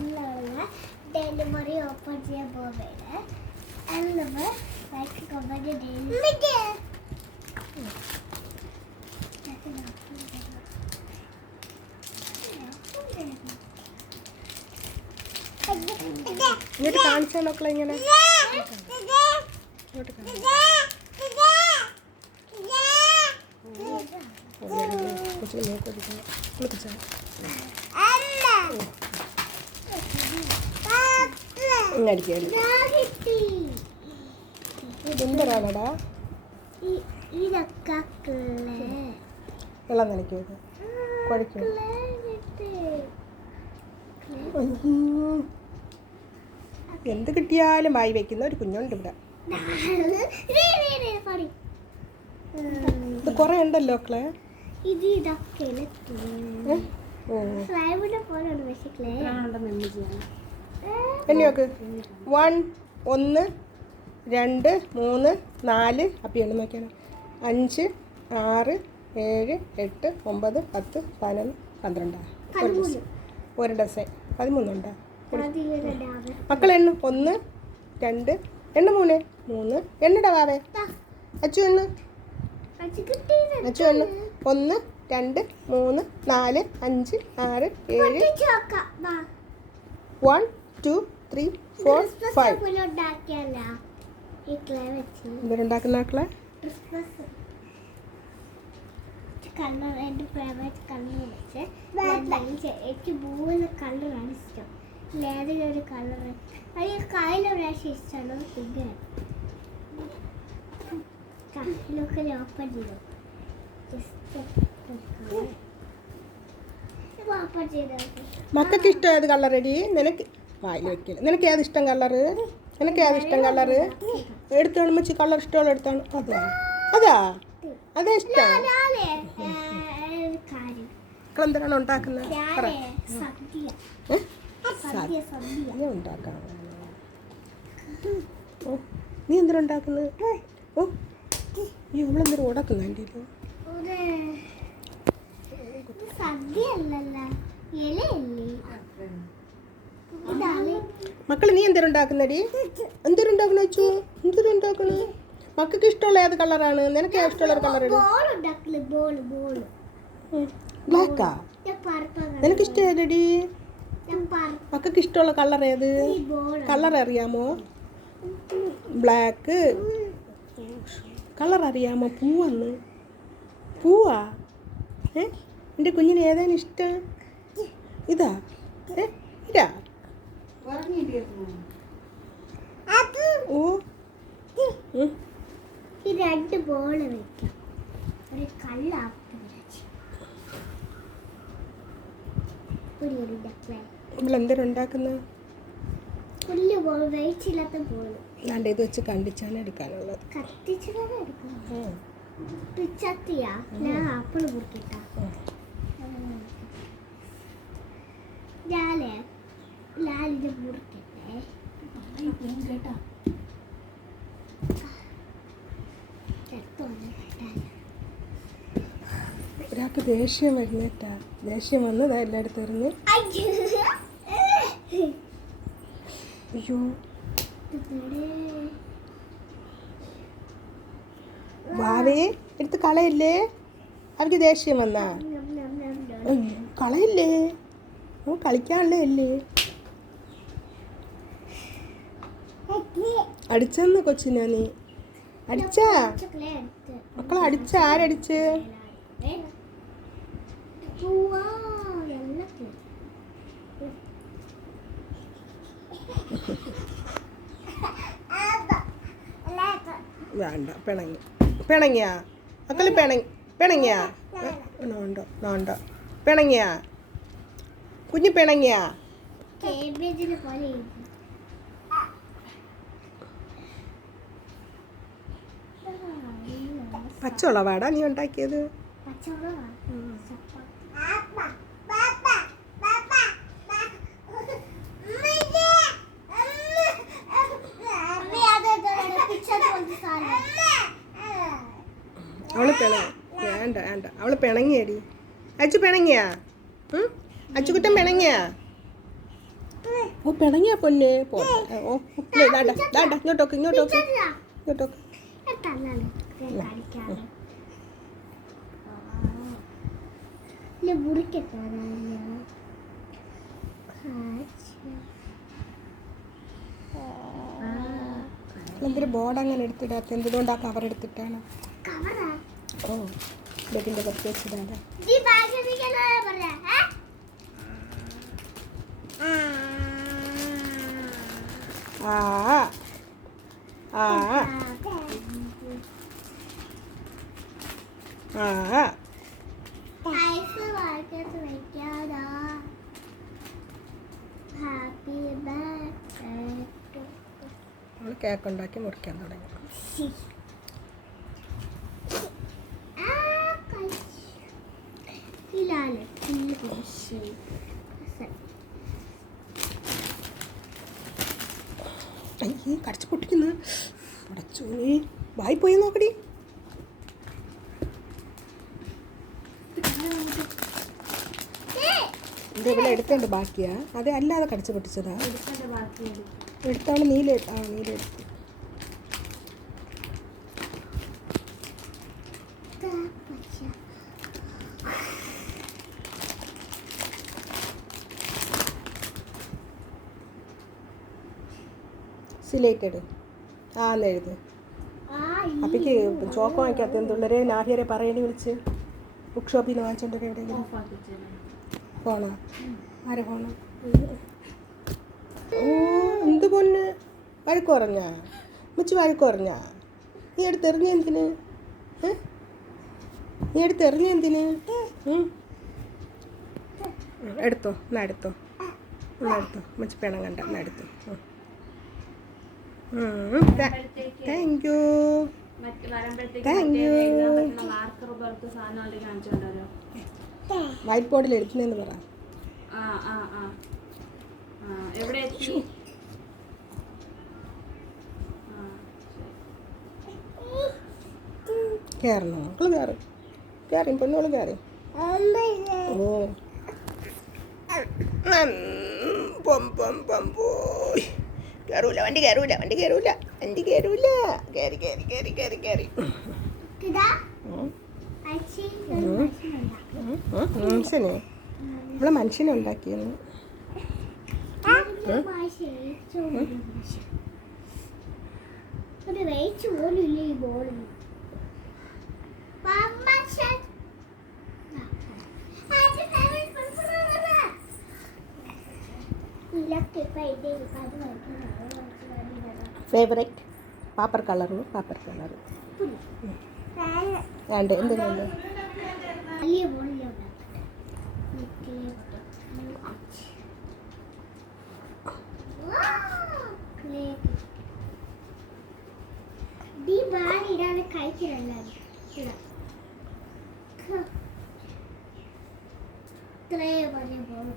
ബോക്സിലുള്ള delivery open ചെയ്യാൻ company delivery എന്നിട്ട് കാണിച്ചാൽ മക്കളെ ഇങ്ങനെ. കൊച്ചിന് മേക്ക് അടിക്കണം കുളിപ്പിച്ചാൽ ഇങ്ങനെ അടിക്കുകയാണ് വെള്ളം നനയ്ക്കും കുഴയ്ക്കും. എന്ത് കിട്ടിയാലും വായി വെക്കുന്ന ഒരു കുഞ്ഞുണ്ട് ഇവിടെ. ഇത് കുറെ ഉണ്ടല്ലോ മക്കളെ. ഇത് ഇതൊക്കെ? ഓ സ്ലൈമിന്റെ പോലെയാണ് ബേസിക്കലി എണ്ണി നോക്ക് വൺ ഒന്ന് രണ്ട് മൂന്ന് നാല്. അപ്പം എണ്ണം നോക്കിയാണ് അഞ്ച് ആറ് ഏഴ് എട്ട് ഒമ്പത് പത്ത് പതിനൊന്ന് പന്ത്രണ്ട്. ഒരു ഡസൈൻ ഒരു ഡസൈൻ പതിമൂന്നുണ്ടോ മക്കൾ എണ്ണ. ഒന്ന് രണ്ട് എണ്ണ മൂന്ന് മൂന്ന് എണ്ണടാ വാവേ. അച്ചു എണ്ണ. അച്ചു എണ്ണ. ഒന്ന് രണ്ട് മൂന്ന് നാല് അഞ്ച് ആറ് ഏഴ്. One two three four five ഇവരുണ്ടാക്കുന്ന ആക്കളെ ക്രിസ്മസ് കളർ എന്റെ ഫേവറേറ്റ് കളർ വെച്ച്. ഞാൻ എനിക്ക് മൂന്ന് കളറാണ് ഇഷ്ടം. ഒരു കളർ അതിൽ കായല പ്രാവശ്യം ഇഷ്ടമാണ്. പിന്നെ ഇതിലൊക്കെ ഓപ്പൺ ചെയ്തു. ഓപ്പൺ ചെയ്തു. മക്കൾക്ക് ഇഷ്ടം ഏത് റെഡി നിനക്ക് വായിൽ വെക്കില്ല നിനക്ക് ഏത് ഇഷ്ടം കളറ് നിനക്ക് ഏത് ഇഷ്ടം കളറ് എടുത്താണ് മച്ചി കളർ ഇഷ്ടമുള്ള എടുത്താണ് അതാ. അതാ. അതേ ഇഷ്ടം. എന്തിനാണ് ഉണ്ടാക്കുന്നത്? പറ. സദ്യ. സദ്യ നീ എന്തിനാ ഉണ്ടാക്കുന്നത്? ഓ നീ ഇവളെന്തിനാ ഉടക്കുന്ന എന്റെ സദ്യ അല്ലല്ല. ഇലയല്ലേ? മക്കൾ നീ എന്തൊരുണ്ടാക്കുന്നടി എന്തൊരുണ്ടാക്കണ വെച്ചു എന്തൊരുണ്ടാക്കണ മക്കൾക്ക് ഇഷ്ടമുള്ള ഏത് കളറാണ്? നിനക്ക് ഇഷ്ടമുള്ള ഒരു ബോൾ ബ്ലാക്കാ നിനക്ക് ഇഷ്ടം ഏതടി? മക്കൾക്ക് ഇഷ്ടമുള്ള കളർ ഏത്? കളർ അറിയാമോ? ബ്ലാക്ക് കളർ അറിയാമോ? പൂവന്ന്. പൂവാ? ഏ? എന്റെ കുഞ്ഞിന് ഏതാണ് ഇഷ്ടം? ഇതാ. ഏ? ഇതാ. ഈ രണ്ട് ബോൾ വെക്കാം. ഒരു ബോൾ അല്ലാണ്ട് ഇത് വെച്ച് കണ്ടിച്ചാണ് എടുക്കാനുള്ളത്. കത്തിച്ചു തന്നെ എടുക്കണം പിച്ചത്തിയാ ഞാൻ ആപ്പിൾ മുറിക്കട്ടാ. ലാലിന്റെ മുറിക്കട്ടെ കേട്ടോ. എടുത്തോണ്ട് കേട്ടാ ഒരാൾക്ക് ദേഷ്യം വരുന്നേട്ടാ ദേഷ്യം വന്നതാ എല്ലായിടത്തും എറിഞ്ഞ് അയ്യോ. ഭാവി എടുത്ത് കളയില്ലേ? അവർക്ക് ദേഷ്യം വന്നാ. കളയില്ലേ? കളിക്കാനുള്ളേ അല്ലേ അടിച്ചെന്ന് കൊച്ചിനാ നീ? അടിച്ചാ? മക്കളെ അടിച്ച ആരടിച്ച്? വേണ്ട പിണങ്ങി. പിണങ്ങിയാ? മക്കൾ പിണങ്ങി പിണങ്ങിയാ? നോണ്ടോ നോണ്ടോ. പിണങ്ങിയാ? കുഞ്ഞ് പിണങ്ങിയാ? പച്ചമുളകാടാ നീ ഉണ്ടാക്കിയത്. അവൾ പിണങ്ങി വേണ്ട വേണ്ട അവൾ പിണങ്ങിയടി അച്ചു പിണങ്ങിയാ? അച്ചുകുട്ടൻ പിണങ്ങിയാ ഓ പിണങ്ങിയാ പൊന്നെ പോട്ടെ ഓ ഇങ്ങോട്ടോക്ക് ഇങ്ങോട്ടോക്ക്. ഇങ്ങോട്ടോക്ക് എന്തൊരു ബോർഡ് അങ്ങനെ എടുത്തിടാത്ത? എന്തുകൊണ്ട് ആ കവർ എടുത്തിട്ടാണ് ഓ ബെഡിന്റെ കുറച്ച് വെച്ചിടാതെ. ആ ആ. കേക്ക് ഉണ്ടാക്കി മുറിക്കാൻ തുടങ്ങി. കടിച്ച് പൊട്ടിക്കുന്നു. പടച്ചോനെ വായി പോയി നോക്കടി. ഇത് ഇവിടെ എടുത്തുണ്ട് ബാക്കിയാ. അതെ അല്ലാതെ കടിച്ചു പൊട്ടിച്ചതാ. എടുത്താണ് നീല ആ നീല എടുത്തു സിലേറ്റഡ് ആ എന്നെഴുത് അപ്പക്ക് ചോക്ക് വാങ്ങിക്കാത്ത എന്തുള്ളരെ നാഹിയരെ പറയേണ്ടി വിളിച്ച്. ബുക്ക് ഷോപ്പിൽ നിന്ന് വാങ്ങിച്ചോണ്ടൊക്കെ എവിടെയെങ്കിലും. ഫോണോ ആരെ പോണോ? ഓ എന്ത് പൊന്ന്? വഴക്ക് കുറഞ്ഞ മുച്ച് വഴക്ക് കുറഞ്ഞ നീ എടുത്ത് എറിഞ്ഞ എന്തിന്? നീ എടുത്ത് എറിഞ്ഞ എന്തിന്? എടുത്തോ എന്നാ എടുത്തോ. എന്നാ എടുത്തോ. മുച്ച് പേണം കണ്ട എന്നാ എടുത്തോ. Thank you thank you. White ബോർഡിൽ എടുക്കുന്നതെന്ന് പറ. കയറണോ മക്കൾ കയറി കയറി പൊന്നോൾ കയറി ഓ. ഉം, പൊം പൊം പൊം പോയ്. കയറൂല വണ്ടി കയറൂല വണ്ടി കയറൂല വണ്ടി കയറൂല കയറി കയറി കയറി കയറി കയറി മനുഷ്യനെ. നമ്മളെ മനുഷ്യനെ ഉണ്ടാക്കിയെന്ന്. ഒരു പോലും ഇല്ല ഈ ബോളിന് favourite paper colour paper colour വേണ്ട ഈ ബാണി ഇടാതെ വലിയ ബോൾ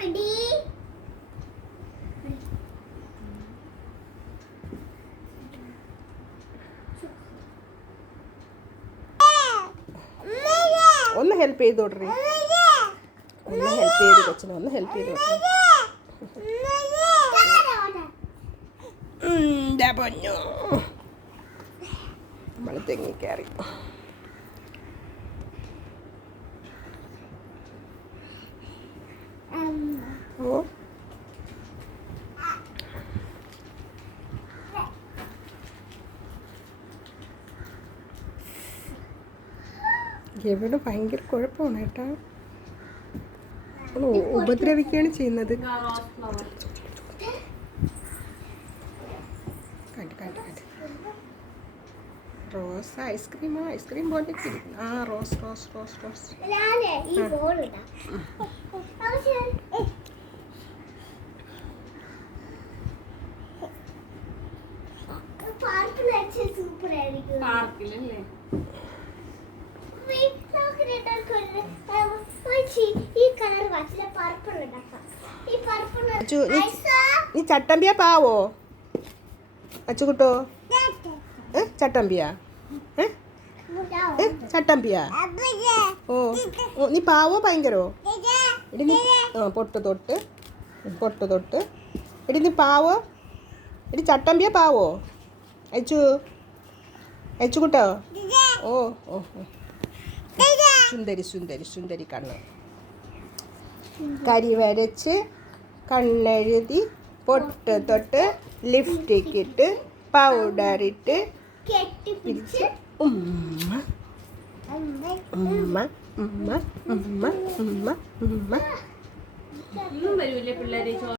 അടി ഒന്ന് ഹെൽപ്പ് ചെയ്ത് കൊടുറി ഒന്ന് ഹെൽപ്പ് ചെയ്ത് കൊച്ചിനെ ഒന്ന് ഹെൽപ്പ് ചെയ്ത് വിടറി പൊന്നു. നമ്മൾ തെങ്ങി കയറി ഓ എവിടെ ഭയങ്കര കുഴപ്പമാണ് കേട്ടോ. ഉപദ്രവിക്കുകയാണ് ചെയ്യുന്നത്. കണ്ട് കണ്ട് കണ്ട് റോസ് ഐസ്ക്രീം ഐസ്ക്രീം പോലെ ആ റോസ് റോസ് റോസ് റോസ്. പാർക്കിലല്ലേ? നീ- ചട്ടമ്പിയ പാവോ? അച്ചുകുട്ടോ? ഏ ചട്ടമ്പിയ? ഏ ചട്ടമ്പിയ? ഓ ഓ നീ പാവോ ഭയങ്കരോ. എടി നീ ആ പൊട്ട് തൊട്ട് പൊട്ട് തൊട്ട്. എടി നീ പാവോ? എടി ചട്ടമ്പിയ പാവോ? അച്ചു അയച്ചു കുട്ടോ ഓ ഓ. ഓ. സുന്ദരി സുന്ദരി സുന്ദരി കണ്ണ് കരി വരച്ച് കണ്ണെഴുതി പൊട്ട് തൊട്ട് ലിപ്സ്റ്റിക് ഇട്ട് പൗഡർ ഇട്ട് പിരിച്ച് ഉമ്മ ഉമ്മ ഉമ്മ ഉമ്മ ഉമ്മ ഉമ്മ